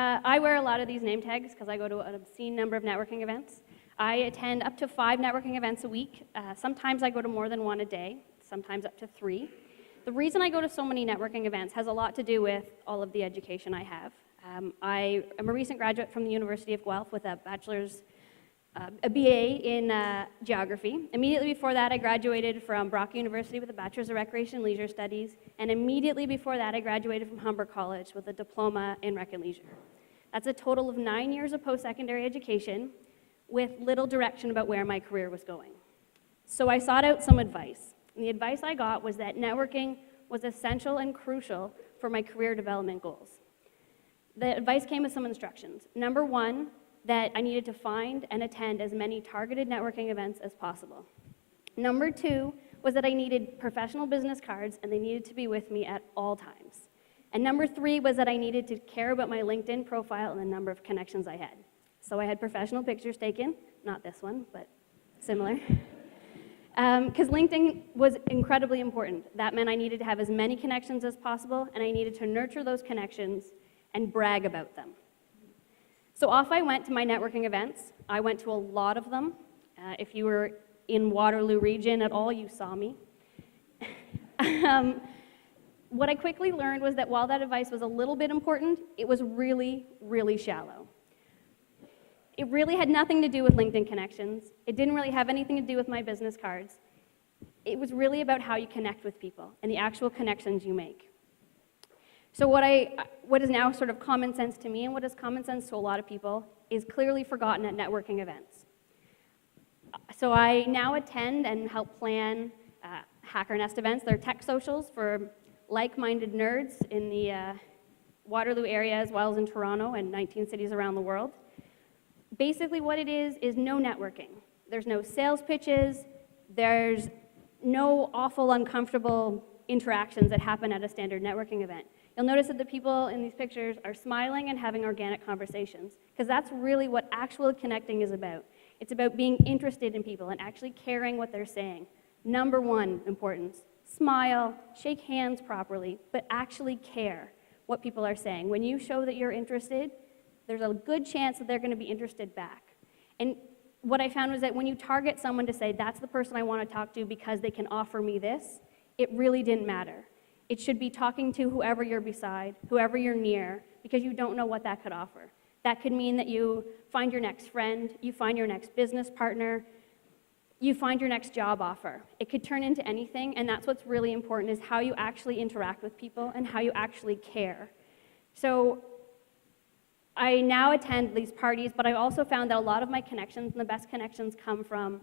I wear a lot of these name tags because I go to an obscene number of networking events. I attend up to 5 networking events a week. Sometimes I go to more than 1 a day, sometimes up to 3. The reason I go to so many networking events has a lot to do with all of the education I have. I am a recent graduate from the University of Guelph with a bachelor's, a BA in geography. Immediately before that, I graduated from Brock University with a bachelor's of recreation and leisure studies, and immediately before that, I graduated from Humber College with a diploma in rec and leisure. That's a total of 9 years of post-secondary education with little direction about where my career was going. So I sought out some advice, and the advice I got was that networking was essential and crucial for my career development goals. The advice came with some instructions. Number 1, that I needed to find and attend as many targeted networking events as possible. Number 2 was that I needed professional business cards and they needed to be with me at all times. And number 3 was that I needed to care about my LinkedIn profile and the number of connections I had. So I had professional pictures taken, not this one, but similar. Because LinkedIn was incredibly important. That meant I needed to have as many connections as possible, and I needed to nurture those connections and brag about them. So off I went to my networking events. I went to a lot of them. If you were in Waterloo region at all, you saw me. What I quickly learned was that while that advice was a little bit important, it was really, really shallow. It really had nothing to do with LinkedIn connections. It didn't really have anything to do with my business cards. It was really about how you connect with people and the actual connections you make. So what is now sort of common sense to me and what is common sense to a lot of people is clearly forgotten at networking events. So I now attend and help plan Hacker Nest events. They're tech socials for like-minded nerds in the Waterloo area as well as in Toronto and 19 cities around the world. Basically what it is no networking. There's no sales pitches, there's no awful, uncomfortable interactions that happen at a standard networking event. You'll notice that the people in these pictures are smiling and having organic conversations, because that's really what actual connecting is about. It's about being interested in people and actually caring what they're saying. Number 1 importance, smile, shake hands properly, but actually care what people are saying. When you show that you're interested, there's a good chance that they're going to be interested back. And what I found was that when you target someone to say, that's the person I want to talk to because they can offer me this, it really didn't matter. It should be talking to whoever you're beside, whoever you're near, because you don't know what that could offer. That could mean that you find your next friend, you find your next business partner, you find your next job offer. It could turn into anything, and that's what's really important, is how you actually interact with people and how you actually care. So I now attend these parties, but I also found that a lot of my connections and the best connections come from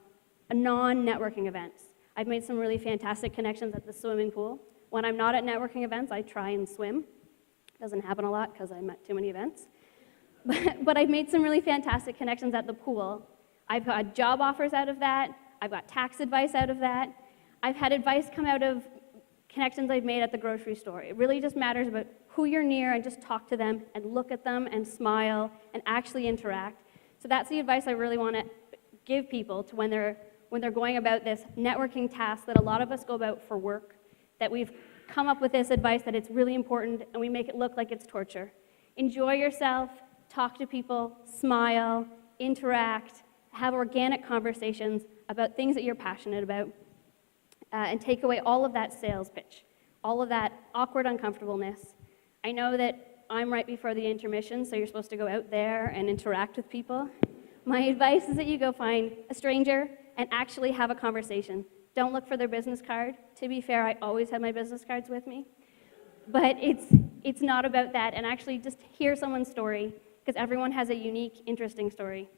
non-networking events. I've made some really fantastic connections at the swimming pool. When I'm not at networking events, I try and swim. Doesn't happen a lot because I'm at too many events. But I've made some really fantastic connections at the pool. I've got job offers out of that. I've got tax advice out of that. I've had advice come out of connections I've made at the grocery store. It really just matters about who you're near and just talk to them and look at them and smile and actually interact. So that's the advice I really want to give people to when they're going about this networking task that a lot of us go about for work, that we've come up with this advice that it's really important and we make it look like it's torture. Enjoy yourself, talk to people, smile, interact, have organic conversations about things that you're passionate about, and take away all of that sales pitch, all of that awkward uncomfortableness. I know that I'm right before the intermission, so you're supposed to go out there and interact with people. My advice is that you go find a stranger and actually have a conversation. Don't look for their business card. To be fair, I always have my business cards with me. But it's not about that, and actually just hear someone's story, because everyone has a unique, interesting story.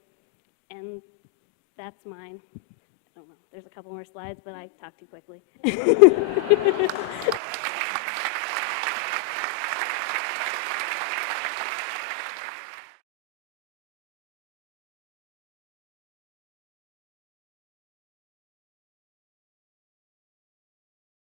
And that's mine. I don't know, there's a couple more slides, but I talked too quickly.